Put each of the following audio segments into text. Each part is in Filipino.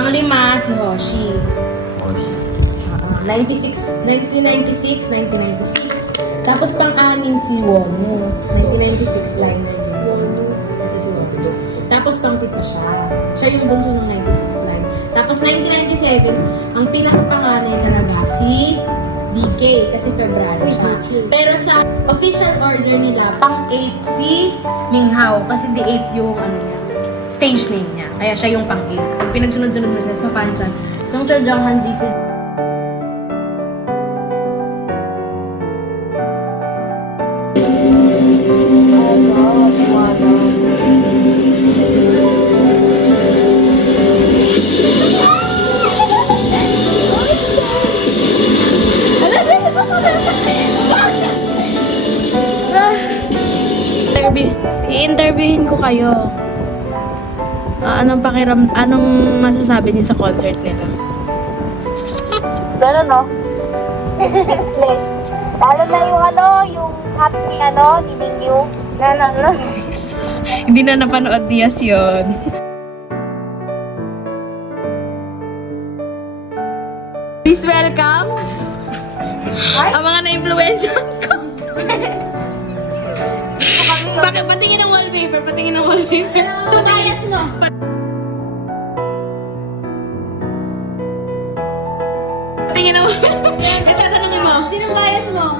Panglima, si Hoshi. 1996. Tapos pang-anim si Wonu. 1996 liner din. Ito si Wonu. Tapos pang-pito siya. Siya yung bunso ng 96 line. Tapos 1997, ang pinakapanganay talaga si DK kasi February siya. Pero sa official order nila, pang-8 si Minghao kasi D8 yung ano niya, stage name niya. Kaya siya yung pang-8. Pag pinagsunod-sunod mo sila sa fanchan, Songcha, Jonghan, Jisoo. I-interviewin ko kayo. Anong masasabi niyo sa concert nila? Gano'n, no? Speechless. Lalo na yung happy ni Mingyu. Na. Hindi na napanood niya yun. Please welcome ang mga na-influensyon ko. Bakit? Patingin ng wallpaper. Ito bias mo. Patingin ng wallpaper. Ito, tanongin mo. Sinong bias mo?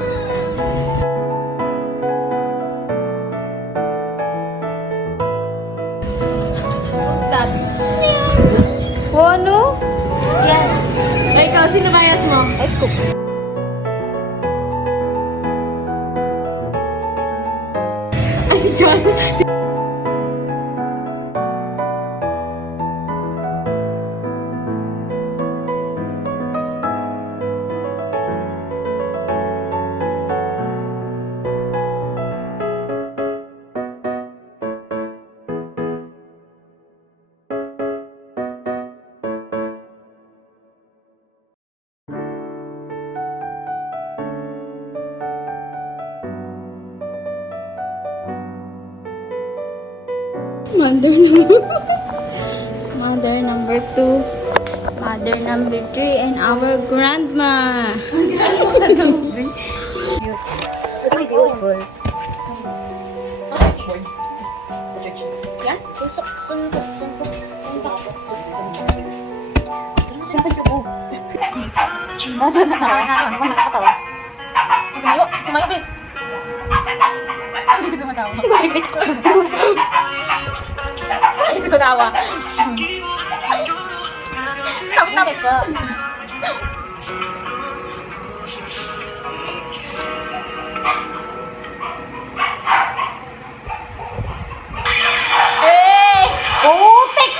Sabi. Wonu? Yes. Ay, ikaw, sino bias mo? Ice Scoop. Ay, si John. Mother number 2, mother number 3, and our grandma. So beautiful. Yan? Nakakatawa. Tumayo, babe. Hindi ko matawa. Hindi ko tawa. Sabi ko. Putik!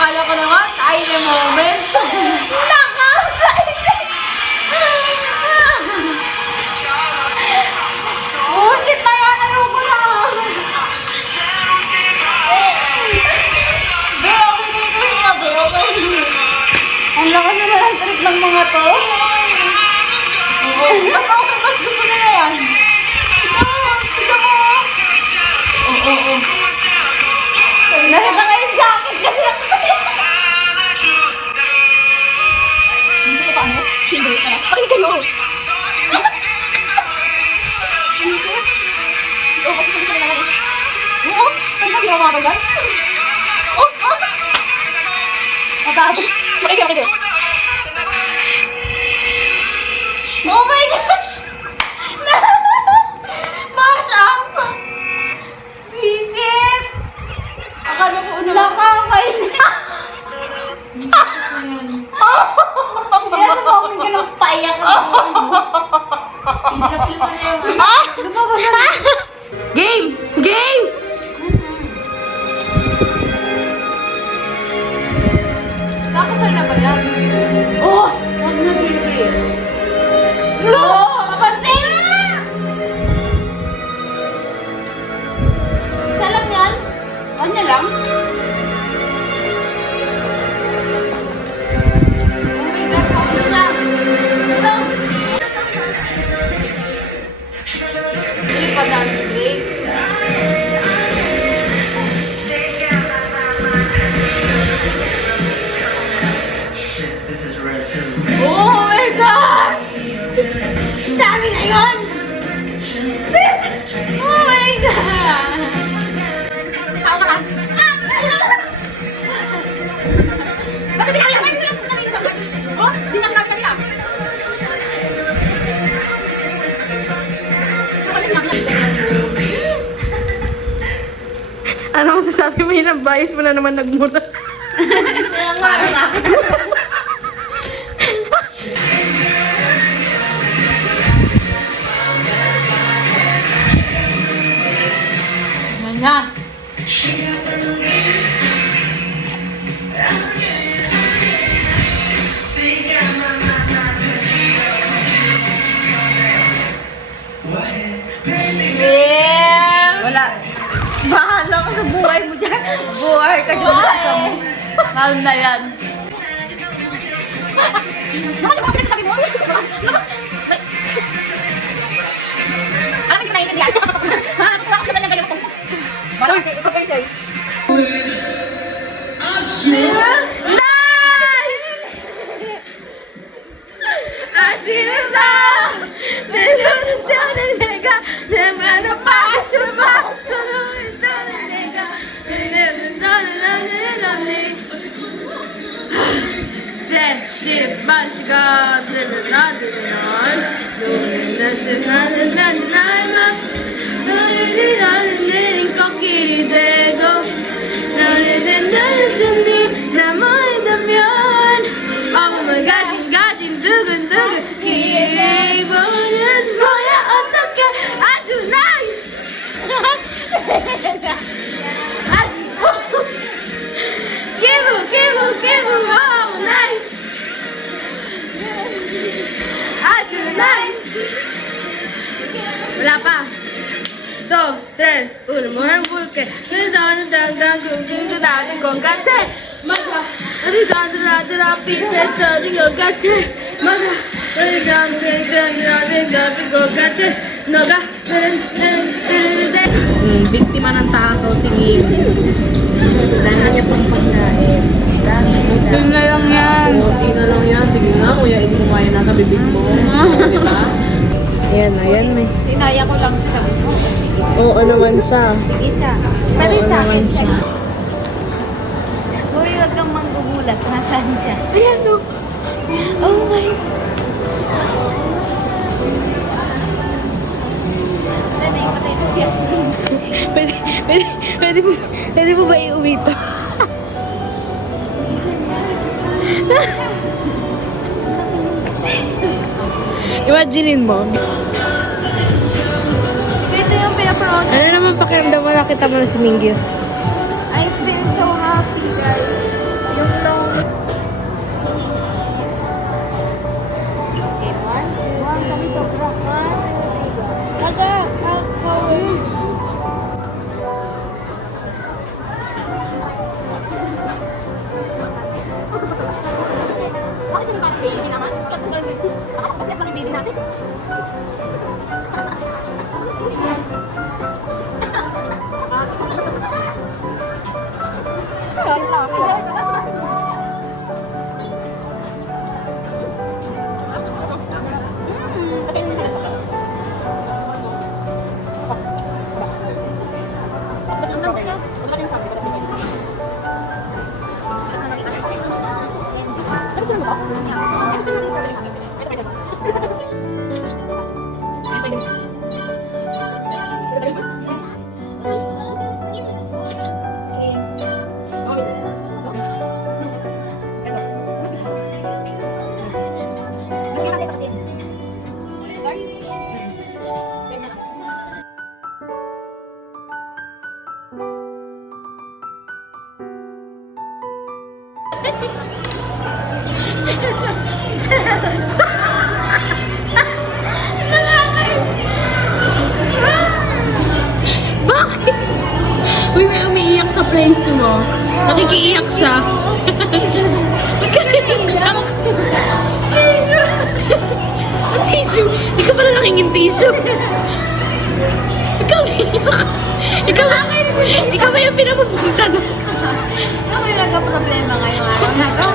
Kala ko naman, ay na moment. Busit na yan! Ayoko na! Be, okay dito niya, be. Okay. Ang lakas na ng trip ng mga to. Mas okay, mas gusto nila yan. Tignan mo. Oo. Nakita kayo yung jacket kasi Gusto ko paano? Hindi ka na. Pakita mo. Oo, kasi sabi ko na lang. Oo, saan ka ginawa ka gan? Matapos. Pakita. Oh my gosh! Lapil mo na yung ano. Ah! Lumabas na. Game! Game! Nakasal na ba yan? Oh! Huwag na baby. No! Mapansin! Isa lang yan? Kanya lang? Oh my gosh, ako na na. Ano? Hindi pa dance break. This is red too. Oh my gosh! Ang dami na yun! Oh my God! Tawa ka! Bakit di kami oh, di na kami kanina! Ano masasabi mo yun? Ang bias mo na naman nagmura. Kaya nga, sa akin. Yan na. Yeah. Wala. Bahala ka sa buhay mo dyan. Buhay ka dyan. Mahal na yan. Naman yung mga sabi mo? Alam mo yung kinaintindihan? Ha? Bakit ka ba nang ganyan? Baroy, ikaw kayo kayo. Wala pa. 2, 3, 1, mujer porque me dan con gache. Masa, adi dan pinte so di go gache. Masa, adi dan go gache. Noga, biktima ng takaw tingin. Dahil niya pang pagkain. Yun na lang yan. Kunti na lang yan. Sige nga, nguyain mo nga yan nasa bibig mo. Diba? Ayan, ayan may. Sinaya ko lang siya sabi mo. Oo naman siya. Isa. Pero Oo sa naman akin siya. Uy, huwag kang manggugulat. Nasaan siya? Ayan o. Oh my. Ano yung patay na si Yasmin? Pwede mo ba iuwi to? Imaginein mo. Ito yung pinapromote. Ano naman pakiramdam mo nakita mo na si Mingyu? I feel so happy, guys. Yung long... Okay, 1, 2, 3. Kami sobra. 1, 2, 3. Aga, bakit yung parang baby naman? Kasi ako yung baby natin. Bakit? Uy, may umiiyak sa place mo. Nakikiiyak siya. Ba't ka naiiyak? Ang tissue. Hindi ka pala nakingin tissue. Ikaw iiyak. Ikaw ba yung pinapupunta doon? Ako yung nagka-problema ngayong araw na to.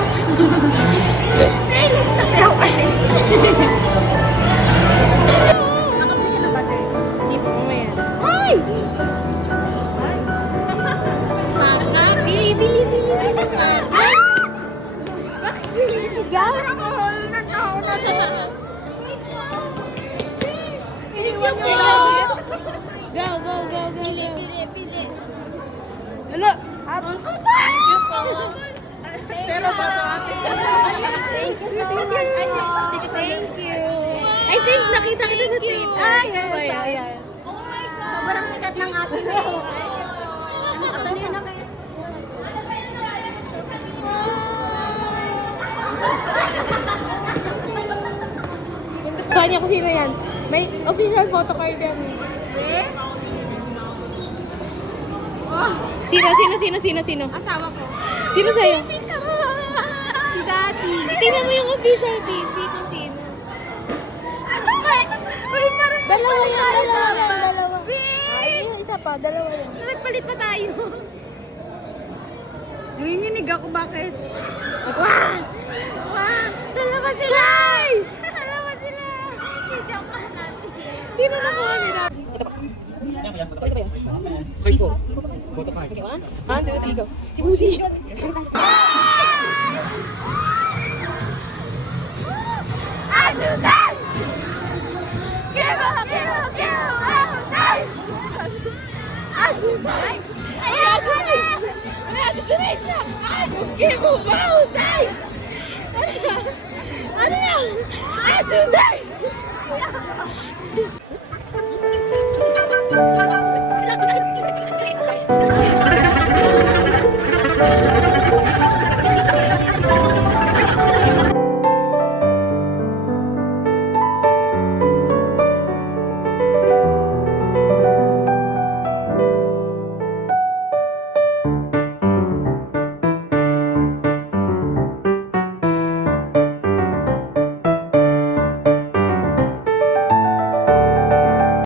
Nainis na siya ako. Nakabili ka na battery? Hindi po mamaya. Ay! Taka, bili. Bakit sinisigaw? Nakahol na tao na to. Iniwan niyo lang. Go. Pili. Ano? Pero ba ito ate? Thank you so much. Thank you. I think nakita kita sa Twitter. Yes. Oh my God. Sobrang sikat ng ate mo. Ano na kayo? Saan niya kung sino yan? May official photo card yan. Eh? Oh, Sino? asawa ko. Sino sa'yo? Si Daddy. Tingnan mo yung official PC kung sino. Uy, parang Dalawa yan. Ay, yung isa pa, dalawa yan. Nagpalit pa tayo. Nanginginig ako, bakit? Wow! Dalawa sila! Dalawa sila! Si Jama natin. Sino nakuha nila? Ito pa. Isa pa yan. Card po. Photo card. Okay, 1, 2, 3, go. Si Musi. Ayudas! Kero! Oh, nice! Ayudas! Ano na? Ayudas!